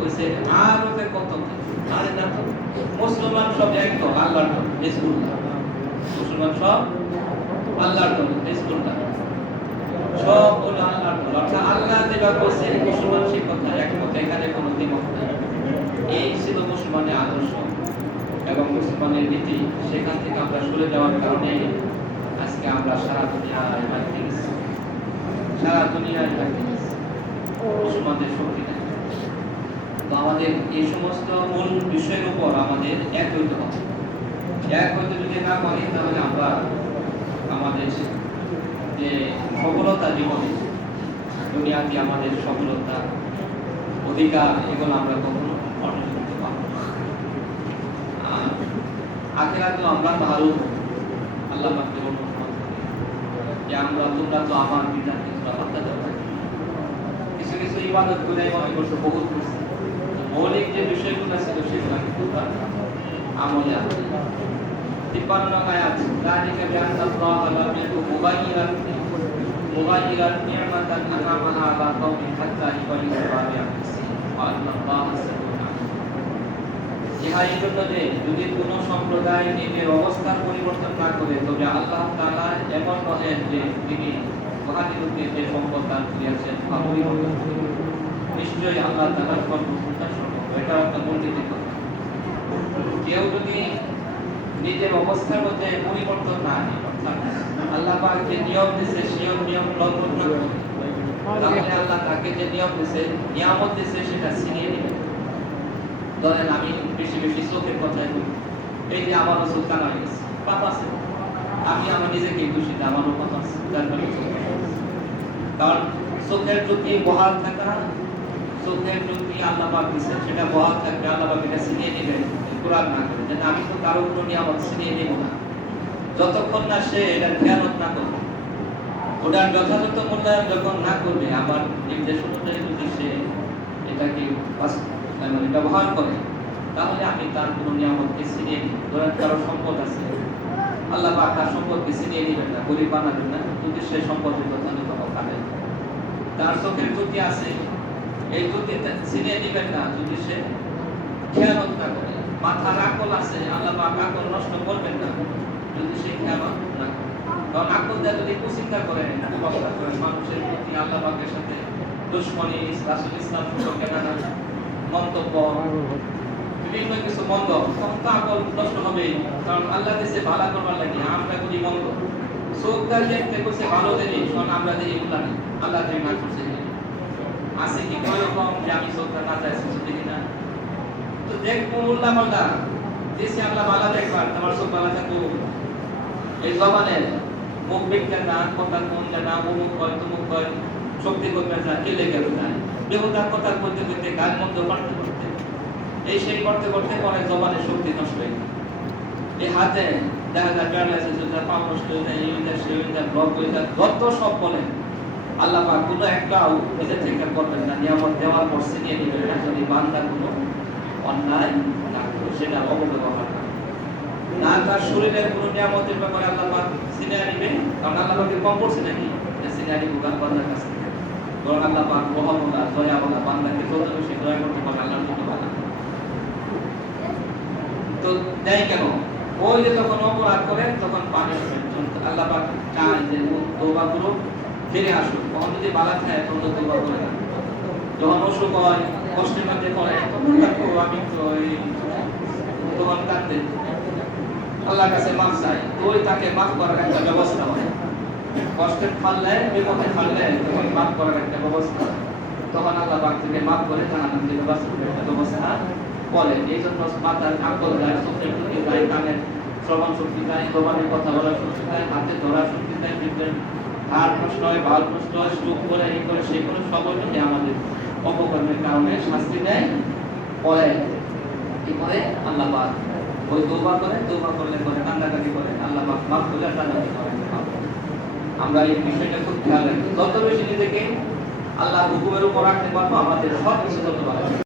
কইছে আর কত আরে না তো মুসলমান সব এক তো আল্লাহর তো মুসলমান সব আল্লাহর তো সব হলো আল্লাহর তো অর্থাৎ আল্লাহ যেটা বলছে মুসলমান সেই কথা একমত এখানে কোনো দ্বিমত নাই। এই ছিল মুসলমানের আদর্শ। এবং মুসলমানের নীতি, সেখান থেকে আমরা সরে যাওয়ার কারণে আজকে আমরা সারা দুনিয়ায় মাইকে গেছি সারা দুনিয়ায় মাইকে গেছি মুসলমানদের শক্তি তো আমাদের এই সমস্ত মূল বিষয়ের উপর আমাদের এক হইতে হবে। এক হইতে যদি না পারি, তাহলে আমরা আমাদের যে সফলতা জীবনে, দুনিয়াতে আমাদের সফলতা অধিকার, এগুলো আমরা কখনো অর্জন করতে আখেরাতে আমরা ভালো আল্লাহ পাককে অনুরোধ করি যে আমরা তোমরা তো আমার বিধানকে তোমরা বাধা দাও না। কিছু কিছু ইবাদত করে মনে করছো বহুত করছে মৌলিক যে বিষয়গুলো ছিল সেগুলো কিন্তু তার আমলে আছে তিপ্পান্ন আয়াত ذلك بأن الله لم يكن مغيرا مغيرا نعمة أنعمها على قوم حتى يغيروا ما بأنفسهم وأن الله سميع ইহাই জন্য যে যদি কোনো সম্প্রদায় নিজের অবস্থান পরিবর্তন না করে, তবে আল্লাহ তাআলা এমন বলেন যে তিনি মহানিরূপে যে সম্পদ দান করিয়াছেন অপরিবর্তন নিশ্চয়ই আল্লাহ তাআলার সর্বসুতা সম্ভব এটা একটা মূলনীতি কেউ যদি নিজের অবস্থার মধ্যে পরিবর্তন না আনে আল্লাহ পাক যে নিয়ম দিয়েছে সেই নিয়ম লঙ্ঘন না করে তাহলে আল্লাহ তাকে যে নিয়ম দিছে নিয়ামত দিছে সেটা ছিনিয়ে নেবে। ধরেন আমি বেশি বেশি চোখের কথাই বলি এই যে আমার চোখ কানা হয়ে আছে। আমি আমার নিজেকে দোষিত আমারও পাপ আছে। মানে কারণ চোখের জ্যোতি বহাল থাকা, চোখের জ্যোতি আল্লাহ পাক দিয়েছে সেটা বহাল থাকবে, আল্লাহ পাক এটা ছিনিয়ে নেবেন, কোরআন না করে। যেন আমি তো কারও কোনো নিয়ামত ছিনিয়ে নেব না। যতক্ষণ না সে এটা খেয়ালত না করবে। ওটার যথাযথ মূল্যায়ন যখন না করবে আবার নির্দেশ অনুযায়ী যদি সে এটাকে মানে ব্যবহার করে, তাহলে আমি তার কোনো নিয়ামতকে ছিনিয়ে নিই ধরেন কারও সম্পদ আছে, আল্লাহ পাক তার সম্পদকে ছিনিয়ে নেবেন না, গরিব বানাবেন না যদি সে সম্পদের যথাযথ খাবেন তার চোখের জ্যোতি আছে, এই জ্যোতি ছিনিয়ে নেবেন না, যদি সে খেয়ালত না করে। মাথার আকল আছে, আল্লাহ পাক আকল নষ্ট করবেন না, যদি সে খেয়ালত না করে। কারণ আকল দিয়ে যদি কুচিন্তা করে কুবক্তা করে মানুষের প্রতি আল্লাহ পাকের সাথে দুশ্মনী, রাসূল ইসলাম সম্পর্কে নানা মন্তব্য। বিভিন্ন কিছু মন্দ। তখন নষ্ট হবেই কারণ আল্লাহ দেশে ভালো করবার লাগে, আমরা করি মন্দ। চোখটা দেখতে করছে ভালো জিনিস কারণ আমরা যে এগুলা নেই, আল্লাহ যে না করছে আছে কি কোনো যে আমি চোখটা না চাইছি দেখি না? তো দেখব উল্লা পাল্টা। দেশে আল্লাহ ভালো দেখবার, তোমার চোখ ভালো থাকব এই জবানের মুখ বিজ্ঞান না কথা কোন জানা অমুক হয়, তমুক হয়, শক্তি করবে না কেলে গেল না? দেবতার কথা করতে করতে, গান মন্দ করতে করতে এই সেই করতে করতে পরে জবানের শক্তি নষ্ট হয়ে। এই হাতে দেখা যায় প্যারালাইসিস হয়ে যায় পা নষ্ট হয়ে যায়, এই হয়ে যায়, সেই হয়ে যায় ব্লক হয়ে যায় যত সব বলেন আল্লাহ পাক কোনো একটা নিজে থেকে করবেন না, নিয়ামত দেওয়ার পর ছিনিয়ে নেবেন না, যদি বান্দা কোনো অন্যায় না করে, সেটা অপব্যবহার না। না, তার শরীরের কোনো নিয়ামতের ব্যাপারে আল্লাহ পাক ছিনিয়ে নেবে কারণ আল্লাহ পাকে কম করছে নাকি ছিনিয়ে নিব বান্দার কাছে। আল্লাহ পাক দয়া বলা বান্দাকে দয়া করতে পারে ভালো তো দেয় কেন? যে তখন অপরাধ করে তখন পানিশমেন্ট আল্লাহ পাক যে করো, ফিরে আসো। তখন যদি বালা খায়, তখন তো করে না। যখন অসুখ হয়, কষ্টের মধ্যে পড়ে, তখন দেখো আমি কাঁদতে আল্লাহর কাছে মাফ চাই ওই তাকে মাফ করার একটা ব্যবস্থা হয়। কষ্টের ফাললে বিপদে ফাললে তখন মাফ করার একটা ব্যবস্থা। তখন আল্লাহ পাক থেকে মাফ করে যে একটা ব্যবস্থা বলেন এই জন্য মাথার চোখের প্রতি দেয় কানের শ্রবণ শক্তি জবানের কথা বলার শক্তি দেয় হাতে ধরার শক্তি হাড় নষ্ট হয় ভালো নষ্ট হয় স্ট্রোক করে এই করে, সেই করে মিলে আমাদের অপকর্মের কারণে শাস্তি দেয় পরে কি করে আল্লাহ পাক ওই তৌবা করে তৌবা করলে করে কান্দাকাটি করে, আল্লাহ পাক মাফ করলে করে। আমরা এই বিষয়টা খুব খেয়াল রাখি যত বেশি নিজেকে আল্লাহ হুকুমের উপর রাখতে পারব, আমাদের সব কিছু তত ভালো।